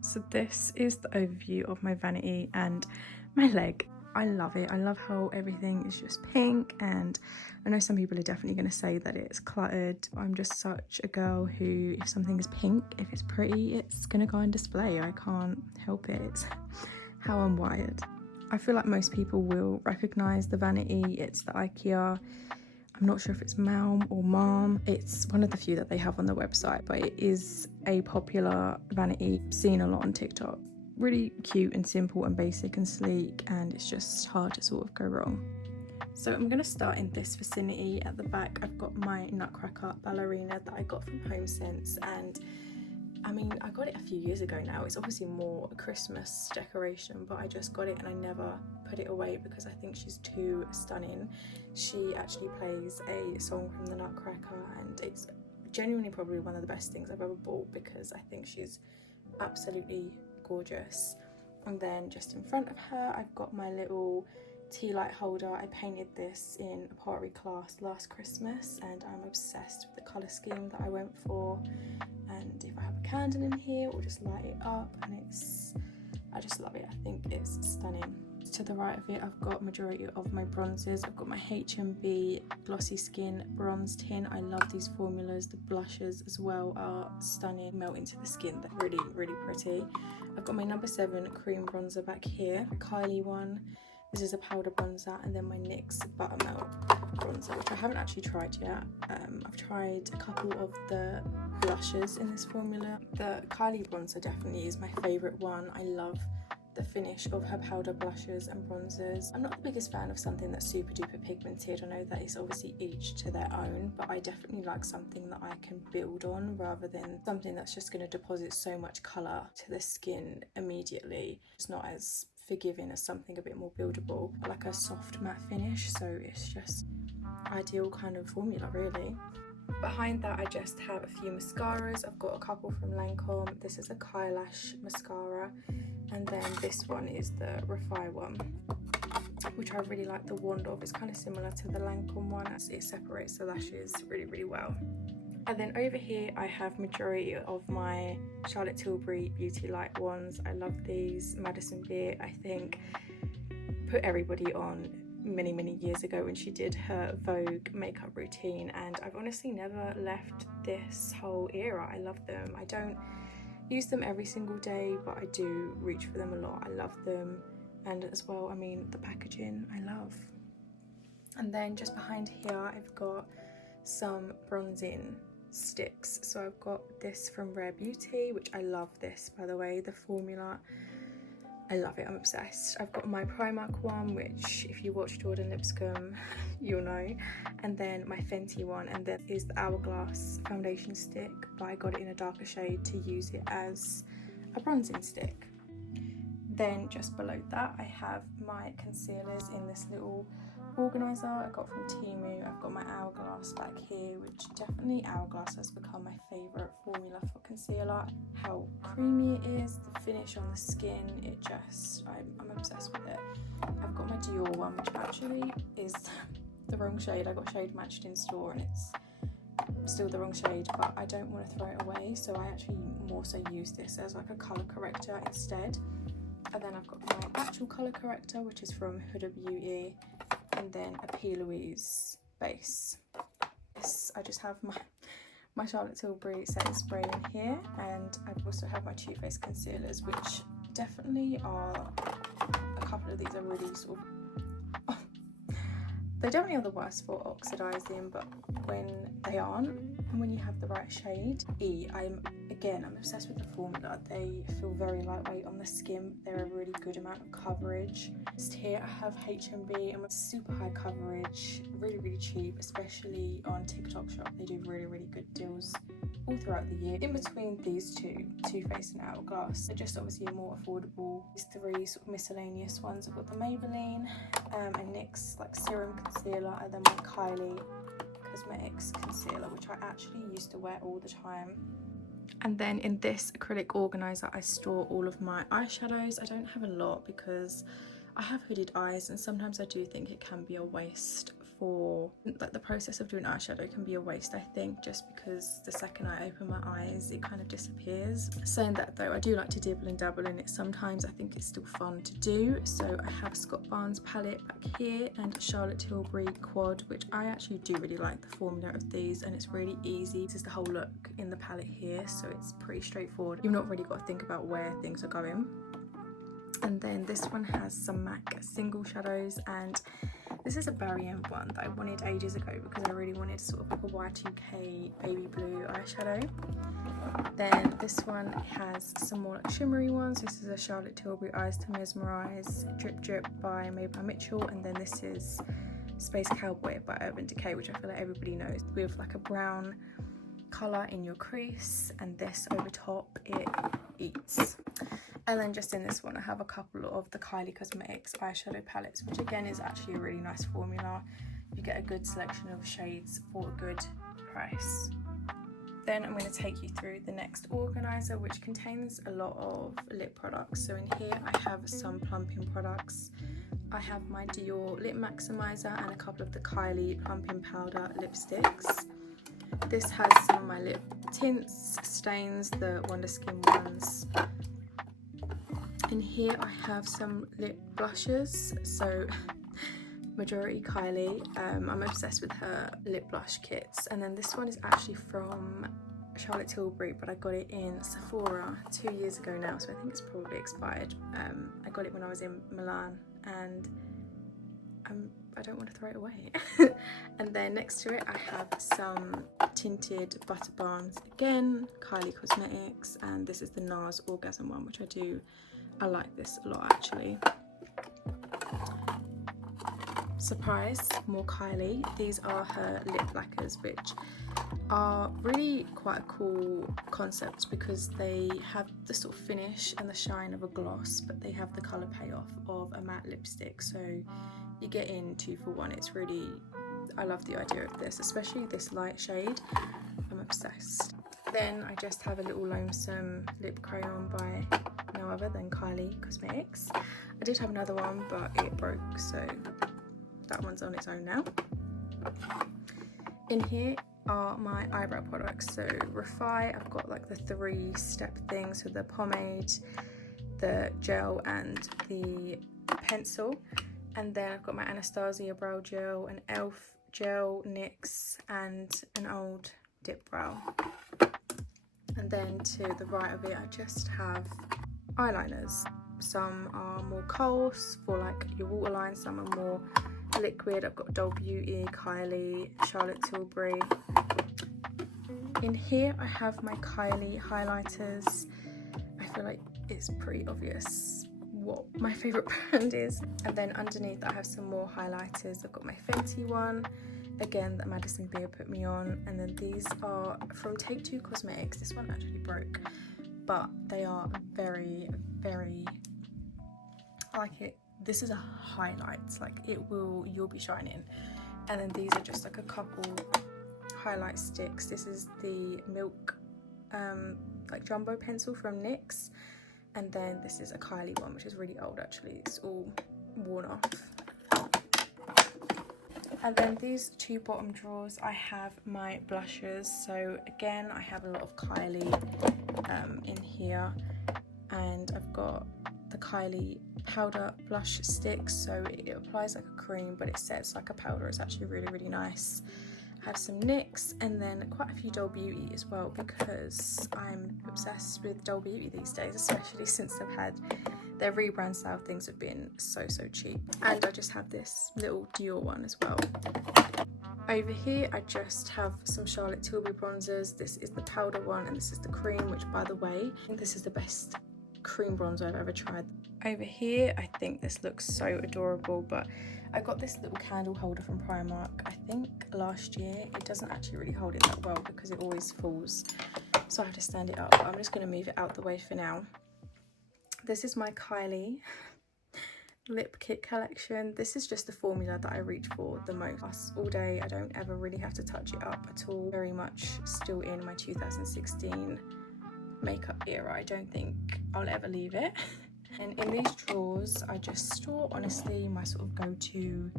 So this is the overview of my vanity and my leg. I love it. I love how everything is just pink, and I know some people are definitely going to say that it's cluttered. I'm just such a girl who, if something is pink, if it's pretty, it's going to go on display. I can't help it. It's how I'm wired. I feel like most people will recognise the vanity. It's the IKEA. I'm not sure if it's Malm or Malm. It's one of the few that they have on the website, but it is a popular vanity seen a lot on TikTok. Really cute and simple and basic and sleek, and it's just hard to sort of go wrong. So I'm going to start in this vicinity. At the back I've got my Nutcracker ballerina that I got from HomeSense, and I mean, I got it a few years ago now. It's obviously more a Christmas decoration, but I just got it and I never put it away because I think she's too stunning. She actually plays a song from the Nutcracker, and it's genuinely probably one of the best things I've ever bought because I think she's absolutely gorgeous. And then just in front of her I've got my little tea light holder. I painted this in a pottery class last Christmas and I'm obsessed with the colour scheme that I went for. And if I have a candle in here, we'll just light it up, and I just love it. I think it's stunning. To the right of it I've got majority of my bronzes. I've got my H&B Glossy Skin bronze tin. I love these formulas. The blushes as well are stunning, melt into the skin. They're really, really pretty. I've got my number 7 cream bronzer back here, a Kylie one. This is a powder bronzer, and then my NYX Buttermelt bronzer, which I haven't actually tried yet. I've tried a couple of the blushes in this formula. The Kylie bronzer definitely is my favourite one. I love the finish of her powder blushes and bronzers. I'm not the biggest fan of something that's super duper pigmented. I know that it's obviously each to their own, but I definitely like something that I can build on rather than something that's just going to deposit so much colour to the skin immediately. It's not as forgiving as something a bit more buildable. I like a soft matte finish, so it's just ideal kind of formula really. Behind that I just have a few mascaras. I've got a couple from Lancome. This is a Kylash mascara, and then this one is the Refi one, which I really like the wand of. It's kind of similar to the Lancome one. It separates the lashes really, really well. And then over here I have majority of my Charlotte Tilbury Beauty Light ones. I love these. Madison Beer, I think, put everybody on many years ago when she did her Vogue makeup routine, and I've honestly never left this whole era. I love them. I don't use them every single day, but I do reach for them a lot. I love them, and as well, I mean, the packaging I love. And then just behind here I've got some bronzing sticks. So I've got this from Rare Beauty, which I love this, by the way, the formula. I love it, I'm obsessed. I've got my Primark one, which if you watch Jordan Lipscomb, you'll know. And then my Fenty one, and then is the Hourglass foundation stick, but I got it in a darker shade to use it as a bronzing stick. Then just below that I have my concealers in this little organiser I got from Temu. I've got my Hourglass back here, which definitely Hourglass has become my favourite formula for concealer. How creamy it is, the finish on the skin, it just, I'm obsessed with it. I've got my Dior one, which actually is the wrong shade. I got shade matched in store and it's still the wrong shade, but I don't want to throw it away, so I actually more so use this as like a colour corrector instead. And then I've got my actual colour corrector, which is from Huda Beauty, and then a P. Louise base. This, I just have my Charlotte Tilbury setting spray in here, and I also have my Too Faced concealers, which definitely are, a couple of these are really sort of, they definitely are the worst for oxidising, but when they aren't, and when you have the right shade. I'm obsessed with the formula. They feel very lightweight on the skin. They're a really good amount of coverage. Just here I have H&B, and with super high coverage, really cheap, especially on TikTok Shop. They do really good deals all throughout the year. In between these two, Too Faced and Hourglass, they're just obviously more affordable. These three sort of miscellaneous ones. I've got the Maybelline, a NYX like serum concealer, and then my Kylie Cosmetics concealer, which I actually used to wear all the time. And then in this acrylic organiser I store all of my eyeshadows. I don't have a lot because I have hooded eyes, and sometimes I do think it can be a waste for like the process of doing eyeshadow can be a waste, I think, just because the second I open my eyes it kind of disappears. Saying that though, I do like to dibble and dabble in it sometimes. I think it's still fun to do. So I have Scott Barnes palette back here and Charlotte Tilbury quad, which I actually do really like the formula of these, and it's really easy. This is the whole look in the palette here, so it's pretty straightforward. You've not really got to think about where things are going. And then this one has some MAC single shadows, and this is a Barry M one that I wanted ages ago because I really wanted sort of like a Y2K baby blue eyeshadow. Then this one has some more like shimmery ones. This is a Charlotte Tilbury Eyes to Mesmerize Drip Drip by Made by Mitchell, and then this is Space Cowboy by Urban Decay, which I feel like everybody knows, with like a brown colour in your crease, and this over top it eats. And then just in this one I have a couple of the Kylie Cosmetics eyeshadow palettes, which again is actually a really nice formula. You get a good selection of shades for a good price. Then I'm going to take you through the next organiser, which contains a lot of lip products. So in here I have some plumping products. I have my Dior Lip Maximizer and a couple of the Kylie Plumping Powder lipsticks. This has some of my lip tints, stains, the Wonder Skin ones. In here I have some lip blushes, so majority Kylie. I'm obsessed with her lip blush kits. And then this one is actually from Charlotte Tilbury, but I got it in Sephora 2 years ago now, so I think it's probably expired. I got it when I was in Milan, and I don't want to throw it away. And then next to it I have some tinted butter balms, again Kylie Cosmetics, and this is the NARS Orgasm one, which I like this a lot actually. Surprise, more Kylie. These are her lip lacquers, which are really quite a cool concept because they have the sort of finish and the shine of a gloss, but they have the colour payoff of a matte lipstick, so you get in 2 for 1. It's really, I love the idea of this, especially this light shade. I'm obsessed. Then I just have a little lonesome lip crayon by no other than Kylie Cosmetics. I did have another one, but it broke, so that one's on its own now. In here are my eyebrow products. So Refi, I've got like the 3-step thing, so the pomade, the gel and the pencil. And then I've got my Anastasia brow gel, an ELF gel, NYX, and an old dip brow. And then to the right of it I just have eyeliners. Some are more coarse for like your waterline, some are more liquid. I've got Doll Beauty, Kylie, Charlotte Tilbury. In here I have my Kylie highlighters. I feel like it's pretty obvious what my favourite brand is. And then underneath I have some more highlighters. I've got my Fenty one, again that Madison Beer put me on, and then these are from Take Two Cosmetics. This one actually broke, but they are very, very, I like it. This is a highlight, like you'll be shining. And then these are just like a couple highlight sticks. This is the Milk like jumbo pencil from NYX, and then this is a Kylie one, which is really old actually, it's all worn off. And then these 2 bottom drawers I have my blushes. So again I have a lot of Kylie in here, and I've got the Kylie powder blush stick, so it applies like a cream but it sets like a powder. It's actually really, really nice. I have some NYX and then quite a few Doll Beauty as well, because I'm obsessed with Doll Beauty these days, especially since they've had their rebrand style. Things have been so cheap. And I just have this little Dior one as well. Over here I just have some Charlotte Tilbury bronzers. This is the powder one and this is the cream, which by the way, I think this is the best cream bronzer I've ever tried. Over here I think this looks so adorable, but I got this little candle holder from Primark I think last year. It doesn't actually really hold it that well because it always falls, so I have to stand it up. I'm just going to move it out the way for now. This is my Kylie lip kit collection. This is just the formula that I reach for the most all day. I don't ever really have to touch it up at all. Very much still in my 2016 makeup era. I don't think I'll ever leave it. And in these drawers I just store honestly my sort of go-to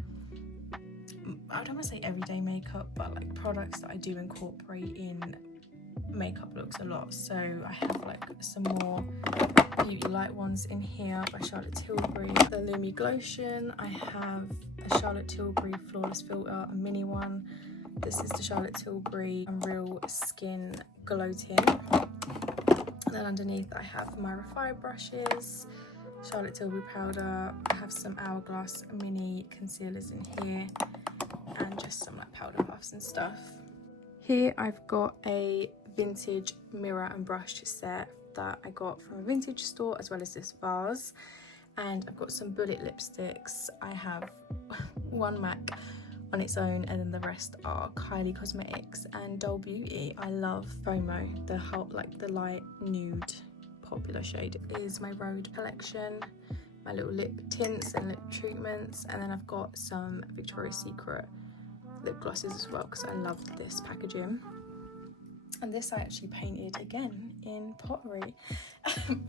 I don't want to say everyday makeup, but like products that I do incorporate in makeup looks a lot. So I have like some more beauty light ones in here by Charlotte Tilbury. The Lumi Glotion, I have a Charlotte Tilbury Flawless Filter, a mini one. This is the Charlotte Tilbury Real Skin Glow Tint. And then underneath I have my Refined brushes, Charlotte Tilbury powder. I have some Hourglass mini concealers in here, and just some like powder puffs and stuff. Here I've got a vintage mirror and brush set that I got from a vintage store, as well as this vase. And I've got some bullet lipsticks. I have one MAC on its own, and then the rest are Kylie Cosmetics and Doll Beauty. I love FOMO, the whole, like the light nude popular shade is my Rhode collection, my little lip tints and lip treatments. And then I've got some Victoria's Secret lip glosses as well, because I loved this packaging. And this I actually painted again in pottery.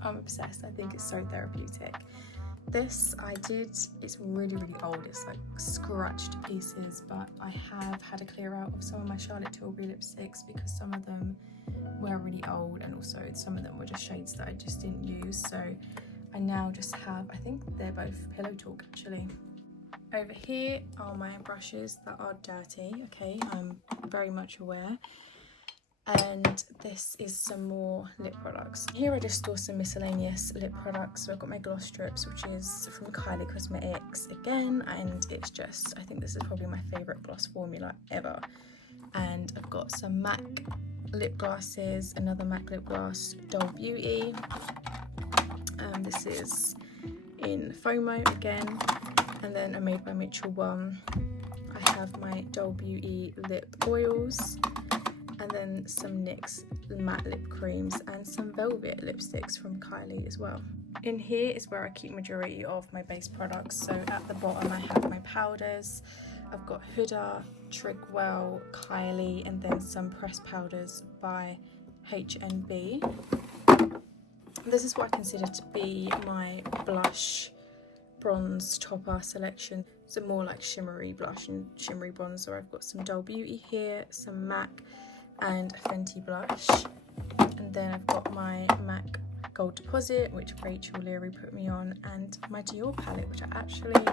I'm obsessed. I think it's so therapeutic. This I did, it's really old, it's like scratched to pieces, but I have had a clear out of some of my Charlotte Tilbury lipsticks because some of them were really old, and also some of them were just shades that I just didn't use. So I now just have, I think they're both Pillow Talk actually. Over here are my brushes that are dirty, okay, I'm very much aware. And this is some more lip products. Here I just store some miscellaneous lip products. So I've got my gloss strips, which is from Kylie Cosmetics again, and it's just, I think this is probably my favourite gloss formula ever. And I've got some MAC lip glosses, another MAC lip gloss, Doll Beauty. This is in FOMO again, and then a Made by Mitchell one. I have my Doll Beauty lip oils, and then some NYX matte lip creams and some velvet lipsticks from Kylie as well. In here is where I keep majority of my base products. So at the bottom I have my powders. I've got Huda, Trigwell, Kylie, and then some pressed powders by H&B. This is what I consider to be my blush bronze topper selection. So more like shimmery blush and shimmery bronzer. I've got some Doll Beauty here, some MAC, and a Fenty blush. And then I've got my MAC Gold Deposit, which Rachel Leary put me on, and my Dior palette, which I actually,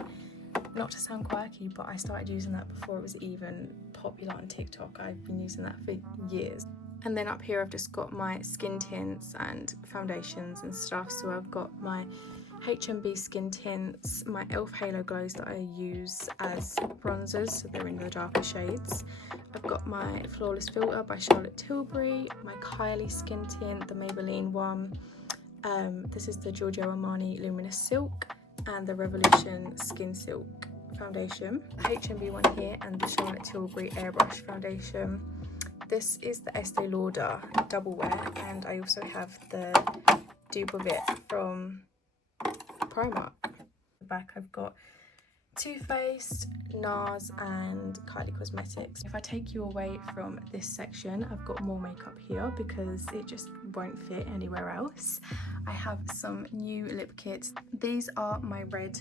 not to sound quirky, but I started using that before it was even popular on TikTok. I've been using that for years. And then up here I've just got my skin tints and foundations and stuff. So I've got my H&B skin tints, my e.l.f. Halo Glows that I use as bronzers, so they're in the darker shades. I've got my Flawless Filter by Charlotte Tilbury, my Kylie skin tint, the Maybelline one. This is the Giorgio Armani Luminous Silk, and the Revolution Skin Silk foundation. The H&B one here, and the Charlotte Tilbury Airbrush foundation. This is the Estee Lauder Double Wear, and I also have the dupe of it from Primark. At the back I've got Too Faced, NARS, and Kylie Cosmetics. If I take you away from this section, I've got more makeup here because it just won't fit anywhere else. I have some new lip kits. These are my red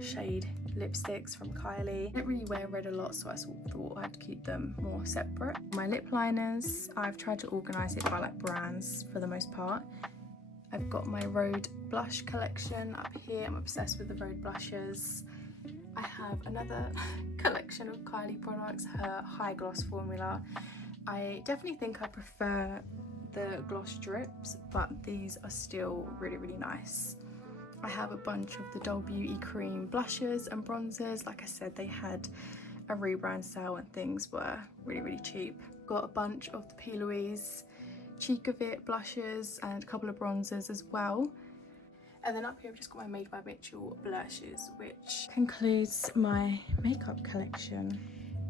shade lipsticks from Kylie. I don't really wear red a lot, so I sort of thought I'd keep them more separate. My lip liners, I've tried to organise it by like brands for the most part. I've got my Rhode blush collection up here. I'm obsessed with the Rhode blushes. I have another collection of Kylie products, her high gloss formula. I definitely think I prefer the gloss drips, but these are still really nice. I have a bunch of the Doll Beauty cream blushes and bronzers. Like I said, they had a rebrand sale and things were really cheap. Got a bunch of the P. Louise Cheek of It blushes and a couple of bronzers as well. And then up here I've just got my Made by Mitchell blushes, which concludes my makeup collection.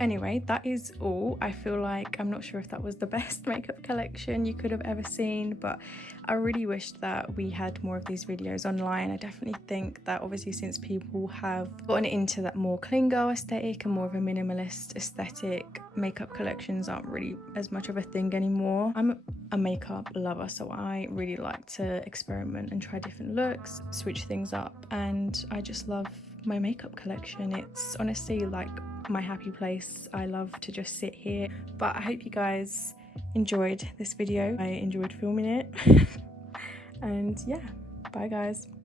Anyway, that is all. I feel like, I'm not sure if that was the best makeup collection you could have ever seen, but I really wished that we had more of these videos online. I definitely think that obviously since people have gotten into that more clean girl aesthetic and more of a minimalist aesthetic, makeup collections aren't really as much of a thing anymore. I'm a makeup lover, so I really like to experiment and try different looks, switch things up, and I just love my makeup collection. It's honestly like my happy place. I love to just sit here. But I hope you guys enjoyed this video. I enjoyed filming it. And yeah, bye guys.